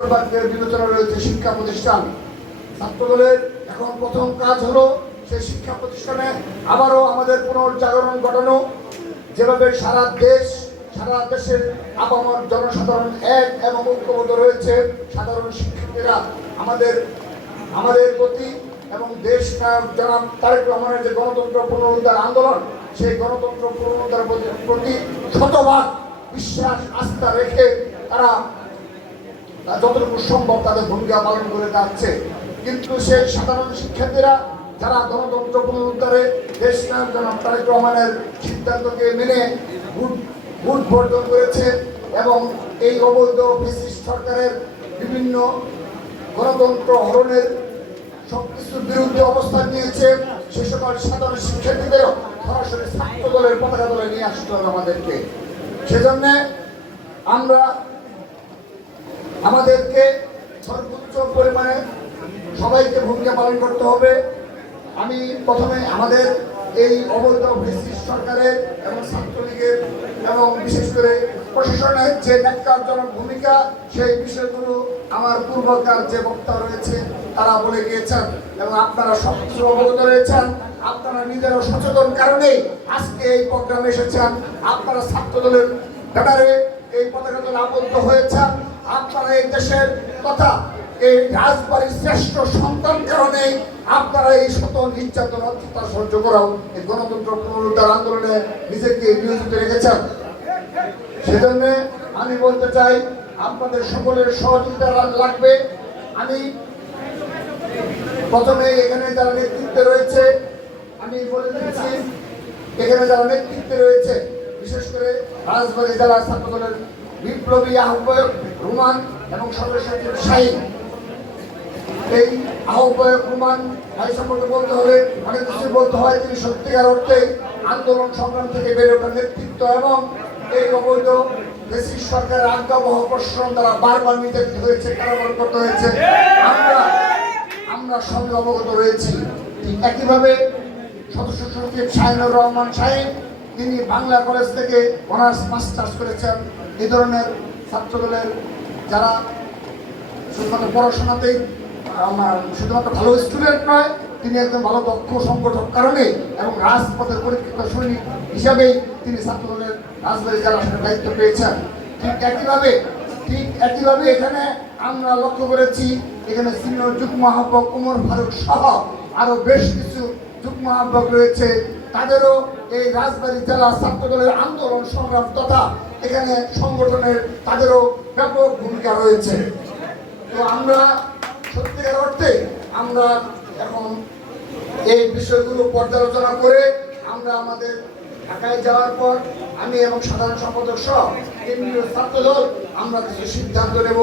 বিবেচনা রয়েছে শিক্ষা প্রতিষ্ঠান। ছাত্রদলের এখন প্রথম কাজ হলো সেই শিক্ষা প্রতিষ্ঠানে আবারও আমাদের পুনর্জাগরণ ঘটানো। যেভাবে সারা দেশ, সারা দেশের আপামর জনসাধারণ এক এবং ঐক্যবদ্ধ রয়েছে, সাধারণ শিক্ষার্থীরা আমাদের আমাদের প্রতি এবং দেশ জনাব তারেক রহমানের যে গণতন্ত্র পুনরুদ্ধার আন্দোলন, সেই গণতন্ত্র পুনরুদ্ধার প্রতি- শতভাগ বিশ্বাস, আস্থা রেখে তারা যতটুকু সম্ভব তাদের ভূমিকা পালন করে যাচ্ছে। কিন্তু সেই সাধারণ শিক্ষার্থীরা যারা গণতন্ত্র পুনরুদ্ধারে দেশ নায়ক জনাব তারেক রহমানের সিদ্ধান্তকে মেনে ভোট ভোট বর্জন করেছে এবং এই অবৈধ ফেসিস্ট সরকারের বিভিন্ন গণতন্ত্র হরণের সবকিছুর বিরুদ্ধে অবস্থান নিয়েছে, সে সকল সাধারণ শিক্ষার্থীদেরও সরাসরি ছাত্র দলের পতাকা দলে নিয়ে আসতে হবে আমাদেরকে। সেজন্যে আমরা আমাদেরকে সর্বোচ্চ পরিমাণে সবাইকে ভূমিকা পালন করতে হবে। আমি প্রথমে আমাদের এই অবৈধ ব্রিটিশ সরকারের এবং ছাত্রলীগের এবং বিশেষ করে প্রশাসনের যে ন্যাক্কারজনক ভূমিকা, সেই বিষয়গুলো আমার পূর্বকার যে বক্তা রয়েছে, তারা বলে গিয়েছেন এবং আপনারা সব অবগত রয়েছেন। আপনারা নিজেরা সচেতন কারণেই আজকে এই প্রোগ্রামে এসেছেন। আপনারা ছাত্রদলের ব্যাপারে এই পতাকা দলে আবদ্ধ হয়েছেন। আপনারা এই দেশের কথা, এই রাজবাড়ির শ্রেষ্ঠ সন্তান কারণে আপনারা এই শত নির্যাতন, অত্যাচার সহ্য করাও, এই গণতন্ত্র পুনরুদ্ধার আন্দোলনে নিজেকে নিয়োজিত রেখেছেন। সেজন্য আমি বলতে চাই, আপনাদের সকলের সহযোগিতা লাগবে। আমি প্রথমে এখানে যারা নেতৃত্বে রয়েছে, আমি বলে দিচ্ছি, এখানে যারা নেতৃত্বে রয়েছে, বিশেষ করে রাজবাড়ী জেলা ছাত্র বিপ্লবী আহ্বায়ক রুমান এবং সদস্য শাহিন এই আহ্বায়ক রুমান ভাই সম্পর্কে বলতে হলে অনেক কিছু বলতে হয়, তিনি সত্যিকার অর্থে আন্দোলন সংগ্রাম থেকে বেড়ে ওঠার নেতৃত্ব এবং এই অবৈধ দেশি সরকারের আজ্ঞাবহ প্রশ্রম দ্বারা বারবার নির্যাতিত হয়েছে, কারাবরণ করতে হয়েছে। আমরা আমরা সঙ্গে অবগত রয়েছি। ঠিক একইভাবে সদস্য সচিব শাহিনুর রহমান সাহেব, তিনি বাংলা কলেজ থেকে অনার্স, মাস্টার্স করেছেন। এই ধরনের ছাত্রদলের যারা শুধুমাত্র পড়াশোনাতেই, আমার শুধুমাত্র ভালো স্টুডেন্ট নয়, তিনি একজন ভালো দক্ষ সংগঠক কারণে এবং রাজপথের পরীক্ষিত সৈনিক হিসাবেই তিনি ছাত্রদলের রাজবাড়ী জেলা দায়িত্ব পেয়েছেন। ঠিক একইভাবে ঠিক একইভাবে এখানে আমরা লক্ষ্য করেছি, এখানে সিনিয়র যুগ্ম আহ্বক উমর ফারুক সহ আরও বেশ কিছু যুগ্ম আহ্বক রয়েছে। তাদেরও এই রাজবাড়ী জেলা ছাত্রদলের আন্দোলন সংগ্রাম তথা এখানে সংগঠনের তাদেরও ব্যাপক ভূমিকা রয়েছে। তো আমরা সত্যিকার অর্থে আমরা এখন এই বিষয়গুলো পর্যালোচনা করে আমরা আমাদের ঢাকায় যাওয়ার পর আমি এবং সাধারণ সম্পাদক সহ কেন্দ্রীয় ছাত্রদল আমরা কিছু সিদ্ধান্ত নেব।